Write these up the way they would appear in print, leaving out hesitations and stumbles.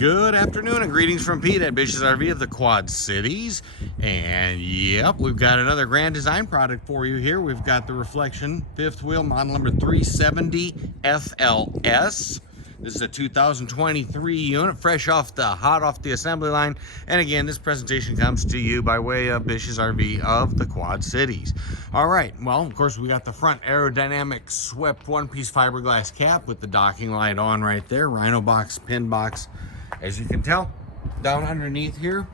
Good afternoon and greetings from Pete at Bish's RV of the Quad Cities. And yep, we've got another grand design product for you here. We've got the Reflection fifth wheel model number 370 FLS. This is a 2023 unit, hot off the assembly line. And again, this presentation comes to you by way of Bish's RV of the Quad Cities. All right, well, of course, we got the front aerodynamic swept one-piece fiberglass cap with the docking light on right there, Rhino box, pin box. As you can tell, down underneath here,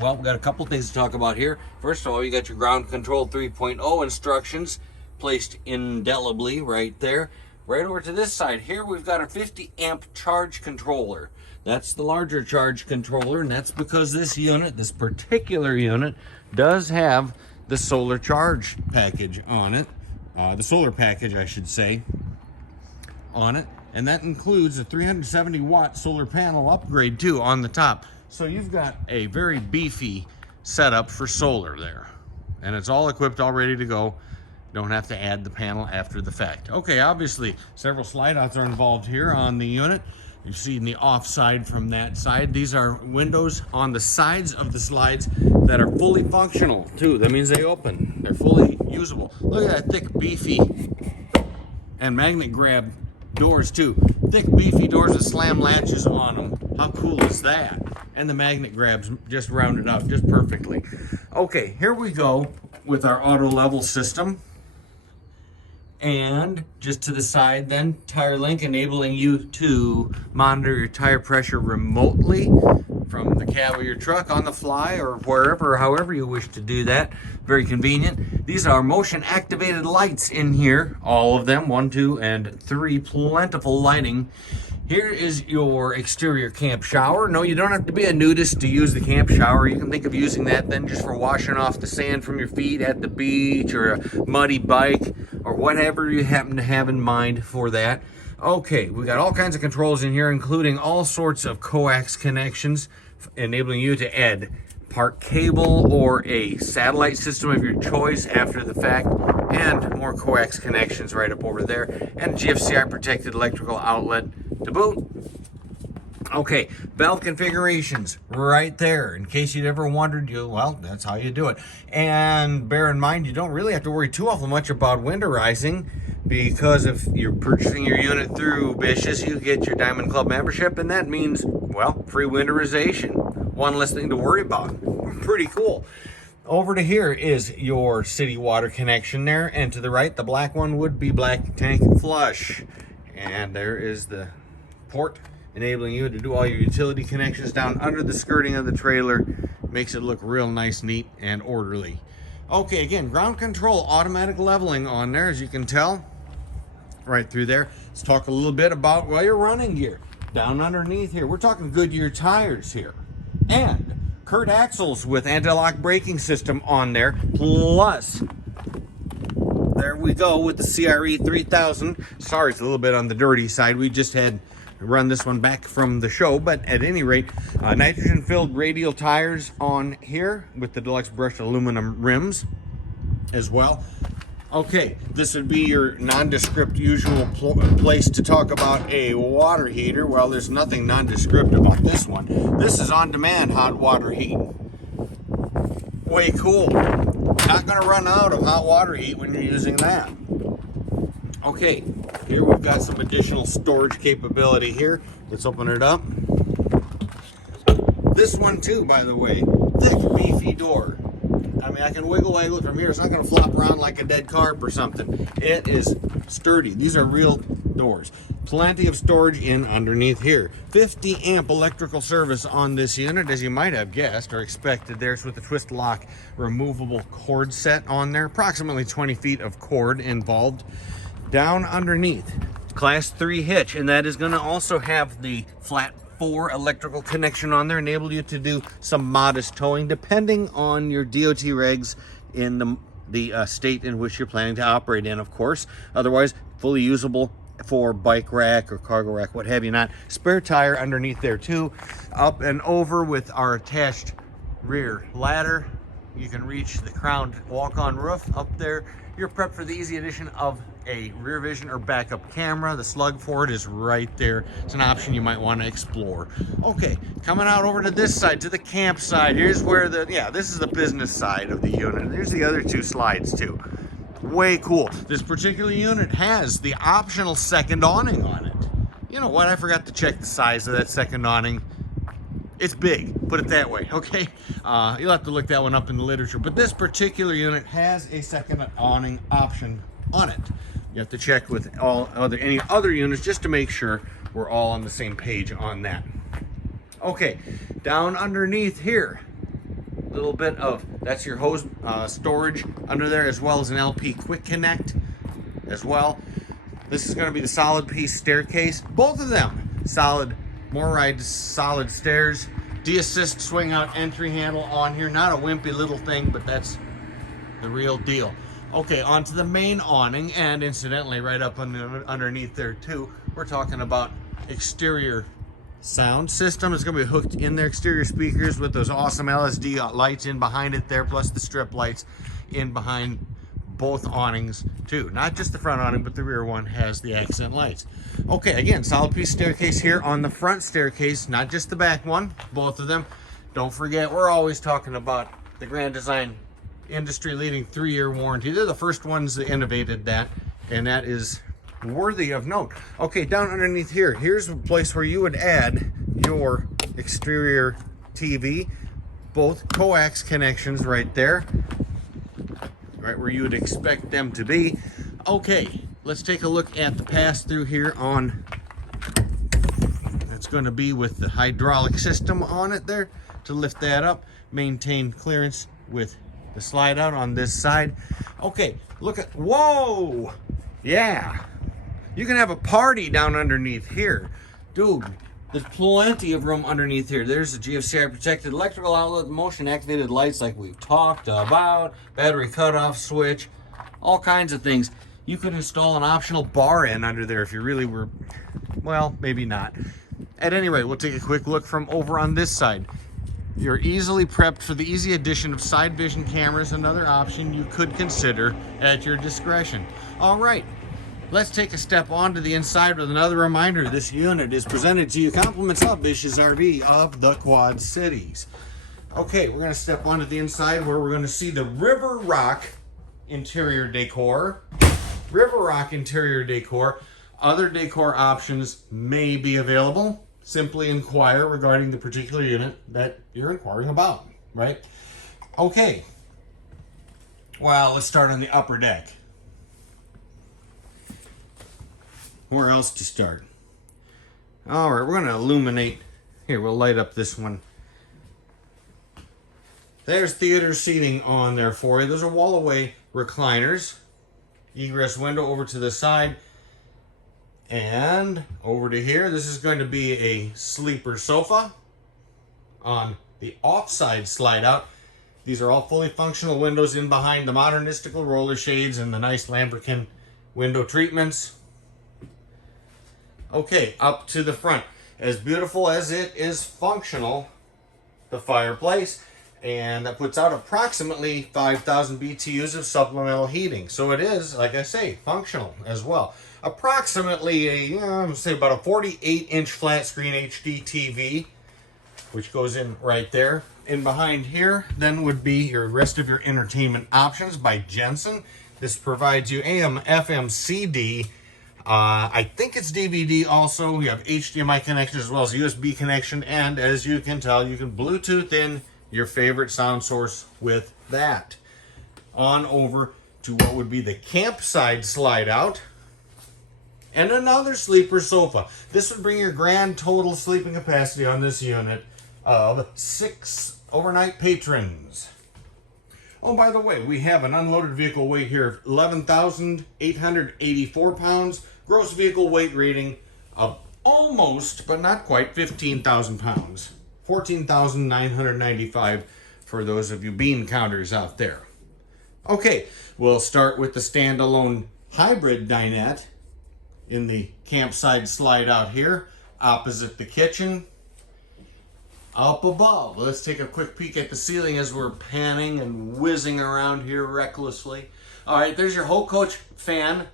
well, we've got a couple things to talk about here. First of all, you got your ground control 3.0 instructions placed indelibly right there. Right over to this side here, we've got a 50 amp charge controller. That's the larger charge controller, and that's because this unit, this particular unit, does have the solar charge package on it. The solar package, I should say, on it. And that includes a 370 watt solar panel upgrade too on the top. So you've got a very beefy setup for solar there. And it's all equipped, all ready to go. Don't have to add the panel after the fact. Okay, obviously several slide outs are involved here on the unit. You see in the off side from that side, these are windows on the sides of the slides that are fully functional too. That means they open, they're fully usable. Look at that thick, beefy and magnet grab doors too. Thick, beefy doors with slam latches on them. How cool is that? And the magnet grabs just rounded out just perfectly. Okay, here we go with our auto level system. And just to the side then, tire link, enabling you to monitor your tire pressure remotely from the cab of your truck, on the fly, or wherever, or however you wish to do that. Very convenient. These are motion activated lights in here, all of them, 1, 2, and 3, plentiful lighting. Here is your exterior camp shower. No, you don't have to be a nudist to use the camp shower. You can think of using that then just for washing off the sand from your feet at the beach, or a muddy bike, or whatever you happen to have in mind for that. Okay, we got all kinds of controls in here, including all sorts of coax connections, enabling you to add park cable or a satellite system of your choice after the fact, and more coax connections right up over there, and GFCI protected electrical outlet to boot. Okay, valve configurations right there. In case you'd ever wondered, well, that's how you do it. And bear in mind, you don't really have to worry too awful much about winterizing, because if you're purchasing your unit through Bish's, you get your Diamond Club membership, and that means, well, free winterization. One less thing to worry about. Pretty cool. Over to here is your city water connection there, and to the right, the black one would be black tank flush. And there is the port, enabling you to do all your utility connections down under the skirting of the trailer. Makes it look real nice, neat, and orderly. Okay, again, ground control, automatic leveling on there, as you can tell, right through there. Let's talk a little bit about, well, your running gear. Down underneath here, we're talking Goodyear tires here. And Kurt axles with anti-lock braking system on there. Plus, there we go with the CRE 3000. Sorry, it's a little bit on the dirty side. We just had run this one back from the show, but at any rate, nitrogen filled radial tires on here with the deluxe brushed aluminum rims as well. Okay, this would be your nondescript usual place to talk about a water heater. Well, there's nothing nondescript about this one. This is on-demand hot water heat. Way cool. Not going to run out of hot water heat when you're using that. Okay, here we've got some additional storage capability here. Let's open it up. This one too, by the way, thick, beefy door. I mean, I can wiggle it from here. It's not going to flop around like a dead carp or something. It is sturdy. These are real doors. Plenty of storage in underneath here. 50 amp electrical service on this unit, as you might have guessed or expected. There's with the twist lock removable cord set on there. Approximately 20 feet of cord involved. Down underneath, class 3 hitch, and that is going to also have the flat 4 electrical connection on there, enable you to do some modest towing depending on your DOT regs in the state in which you're planning to operate in, of course. Otherwise, fully usable for bike rack or cargo rack, what have you not. Spare tire underneath there too. Up and over with our attached rear ladder. You can reach the crowned walk-on roof up there. You're prepped for the easy addition of a rear vision or backup camera. The slug for it is right there. It's an option you might want to explore. Okay, coming out over to this side, to the camp side. Here's where this is the business side of the unit. There's the other two slides too. Way cool. This particular unit has the optional second awning on it. You know what? I forgot to check the size of that second awning. It's big, put it that way, okay? You'll have to look that one up in the literature. But this particular unit has a second awning option on it. You have to check with any other units just to make sure we're all on the same page on that. Okay, down underneath here, a little bit of, that's your hose storage under there, as well as an LP quick connect as well. This is going to be the solid piece staircase. Both of them solid, MORryde solid stairs. De-assist swing out entry handle on here. Not a wimpy little thing, but that's the real deal. Okay, onto the main awning, and incidentally, right up underneath there too, we're talking about exterior sound system. It's going to be hooked in there, exterior speakers with those awesome LSD lights in behind it there, plus the strip lights in behind both awnings too. Not just the front awning, but the rear one has the accent lights. Okay, again, solid piece staircase here on the front staircase, not just the back one, both of them. Don't forget, we're always talking about the Grand Design industry-leading 3-year warranty. They're the first ones that innovated that, and that is worthy of note. Okay, down underneath here, here's a place where you would add your exterior TV. Both coax connections right there, right where you would expect them to be. Okay, let's take a look at the pass-through here on, it's going to be with the hydraulic system on it there to lift that up, maintain clearance with the slide out on this side. Okay, look at, whoa, yeah, you can have a party down underneath here. Dude, there's plenty of room underneath here. There's a GFCI protected electrical outlet, motion activated lights like we've talked about, battery cutoff switch, all kinds of things. You could install an optional bar in under there if you really were, well, maybe not. At any rate, we'll take a quick look from over on this side. You're easily prepped for the easy addition of side vision cameras, another option you could consider at your discretion. All right, let's take a step onto the inside with another reminder. This unit is presented to you compliments of Bish's RV of the Quad Cities. Okay, we're gonna step onto the inside where we're gonna see the River Rock interior decor. River Rock interior decor. Other decor options may be available. Simply inquire regarding the particular unit that you're inquiring about, right? Okay. Well, let's start on the upper deck. Where else to start? All right, we're going to illuminate. Here, we'll light up this one. There's theater seating on there for you. Those are wall-away recliners. Egress window over to the side. And over to here, this is going to be a sleeper sofa on the offside slide out. These are all fully functional windows in behind the modernistical roller shades and the nice lambrequin window treatments. Okay, up to the front. As beautiful as it is functional, the fireplace, and that puts out approximately 5,000 BTUs of supplemental heating. So it is, like I say, functional as well. Approximately say about a 48-inch flat screen HD TV, which goes in right there. In behind here, then would be your rest of your entertainment options by Jensen. This provides you AM, FM, CD. I think it's DVD also. You have HDMI connection as well as USB connection, and as you can tell, you can Bluetooth in your favorite sound source with that. On over to what would be the campside slide out. And another sleeper sofa. This would bring your grand total sleeping capacity on this unit of 6 overnight patrons. Oh, by the way, we have an unloaded vehicle weight here of 11,884 pounds. Gross vehicle weight rating of almost, but not quite, 15,000 pounds. 14,995 for those of you bean counters out there. Okay, we'll start with the standalone hybrid dinette in the campsite slide out here, opposite the kitchen. Up above, let's take a quick peek at the ceiling as we're panning and whizzing around here recklessly. All right, there's your whole coach fan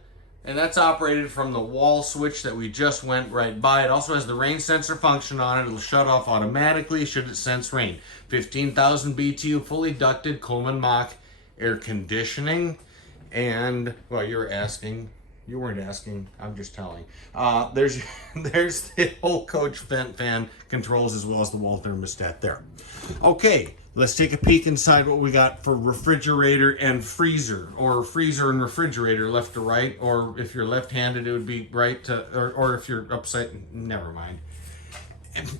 And that's operated from the wall switch that we just went right by. It also has the rain sensor function on it. It'll shut off automatically should it sense rain. 15,000 BTU fully ducted Coleman Mach air conditioning. And, well, you were asking. You weren't asking. I'm just telling. There's the whole coach vent fan controls as well as the wall thermostat there. Okay, let's take a peek inside what we got for refrigerator and freezer, or freezer and refrigerator, left to right, or if you're left-handed, it would be right to, or if you're upside, never mind.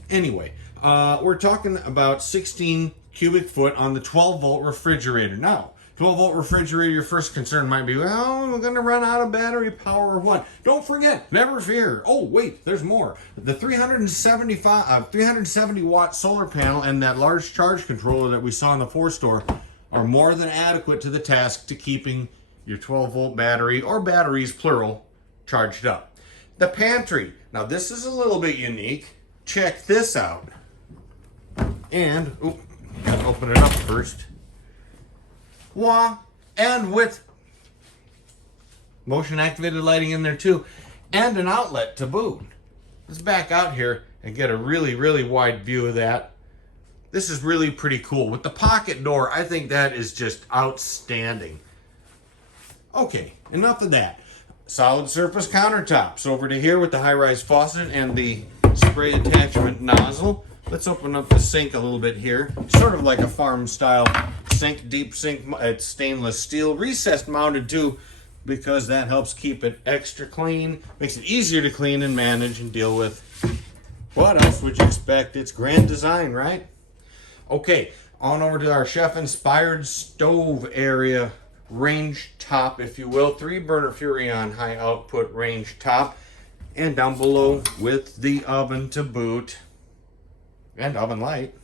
Anyway, we're talking about 16 cubic foot on the 12-volt refrigerator. Now, 12-volt refrigerator, your first concern might be, well, we're going to run out of battery power or what? Don't forget, never fear. Oh, wait, there's more. The 370 watt solar panel and that large charge controller that we saw in the 4-store are more than adequate to the task to keeping your 12-volt battery, or batteries plural, charged up. The pantry. Now, this is a little bit unique. Check this out. And, gotta open it up first. Wah, and with motion activated lighting in there too, and an outlet to boot. Let's back out here and get a really, really wide view of that. This is really pretty cool. With the pocket door, I think that is just outstanding. Okay, enough of that. Solid surface countertops. Over to here with the high-rise faucet and the spray attachment nozzle. Let's open up the sink a little bit here. Sort of like a farm-style sink, deep sink. It's stainless steel, recessed mounted too, because that helps keep it extra clean. Makes it easier to clean and manage and deal with. What else would you expect? It's grand design, right? Okay, on over to our chef-inspired stove area. Range top, if you will. 3-burner Furrion high output range top. And down below with the oven to boot. And oven light.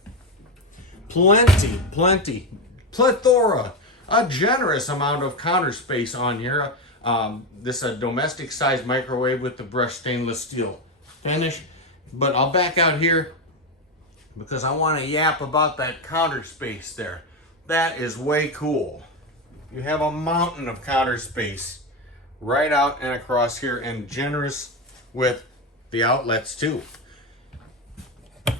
Plethora, a generous amount of counter space on here. This is a domestic sized microwave with the brushed stainless steel finish. But I'll back out here because I want to yap about that counter space there. That is way cool. You have a mountain of counter space right out and across here, and generous with the outlets too.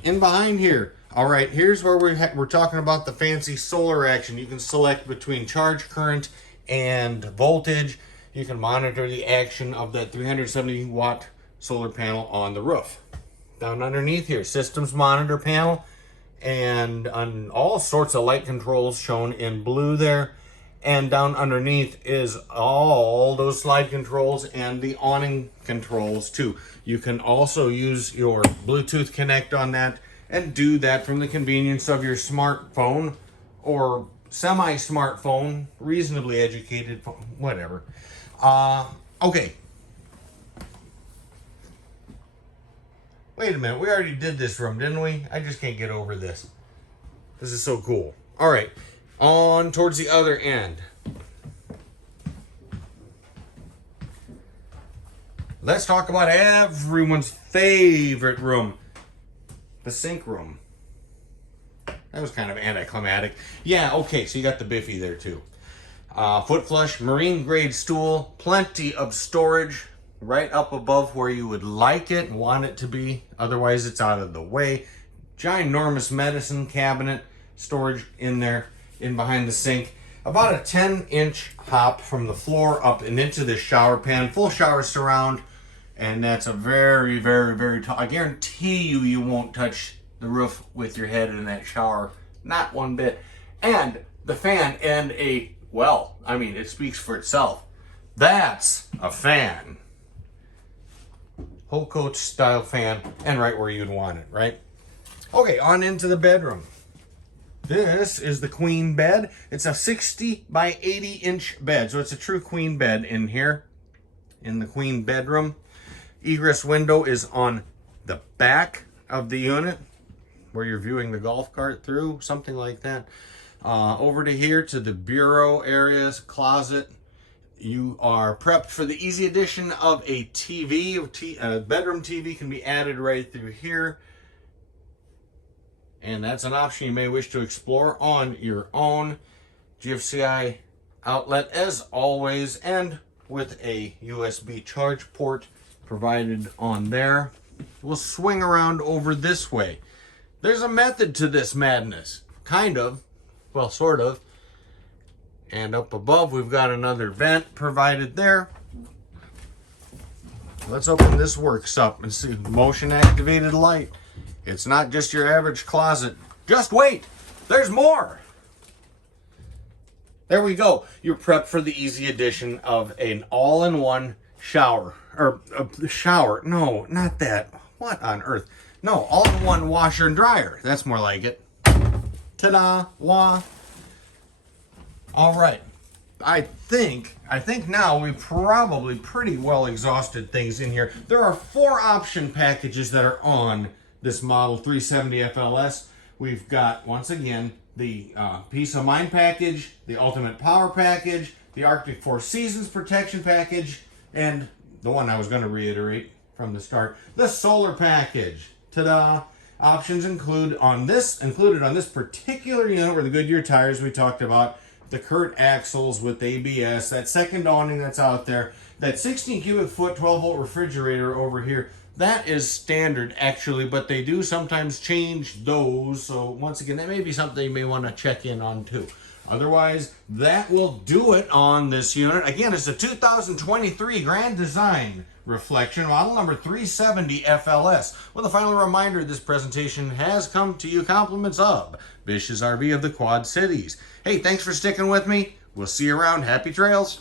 In behind here, all right, here's where we're talking about the fancy solar action. You can select between charge current and voltage. You can monitor the action of that 370 watt solar panel on the roof. Down underneath here, systems monitor panel, and on all sorts of light controls shown in blue there. And down underneath is all those slide controls and the awning controls too. You can also use your Bluetooth Connect on that and do that from the convenience of your smartphone or semi-smartphone, reasonably educated phone, whatever. Okay. Wait a minute, we already did this room, didn't we? I just can't get over this. This is so cool. All right. On towards the other end. Let's talk about everyone's favorite room, the sink room. That was kind of anticlimactic. Yeah, okay, so you got the Biffy there too. Foot flush, marine grade stool, plenty of storage right up above where you would like it and want it to be. Otherwise, it's out of the way. Ginormous medicine cabinet storage in there. In behind the sink, about a 10-inch hop from the floor up and into the shower pan, full shower surround, and that's a very, very, very tall. I guarantee you won't touch the roof with your head in that shower, not one bit. And the fan and it speaks for itself. That's a fan. Whole coach style fan, and right where you'd want it, right? Okay, on into the bedroom. This is the queen bed. It's a 60 by 80 inch bed. So it's a true queen bed in here, in the queen bedroom. Egress window is on the back of the unit where you're viewing the golf cart through, something like that. Over to here to the bureau areas, closet. You are prepped for the easy addition of a TV. A bedroom TV can be added right through here. And that's an option you may wish to explore on your own. GFCI outlet as always, and with a USB charge port provided on there. We'll swing around over this way. There's a method to this madness, kind of, well, sort of. And up above, we've got another vent provided there. Let's open this works up and see. Motion activated light. It's not just your average closet. Just wait, there's more. There we go. You're prepped for the easy addition of an all-in-one shower. Or shower, no, not that. What on earth? No, all-in-one washer and dryer. That's more like it. Ta-da, wah. All right. I think now we probably pretty well exhausted things in here. There are 4 option packages that are on this model 370 FLS. We've got, once again, the Peace of Mind package, the Ultimate Power package, the Arctic 4 Seasons protection package, and the one I was going to reiterate from the start, the solar package. Ta-da! Options included on this particular unit were the Goodyear tires we talked about, the Kurt axles with ABS, that second awning that's out there, that 16 cubic foot 12 volt refrigerator over here. That is standard actually, but they do sometimes change those. So once again, that may be something you may want to check in on too. Otherwise, that will do it on this unit. Again, it's a 2023 Grand Design Reflection, model number 370 FLS. With a final reminder, this presentation has come to you compliments of Bish's RV of the Quad Cities. Hey, thanks for sticking with me. We'll see you around. Happy trails.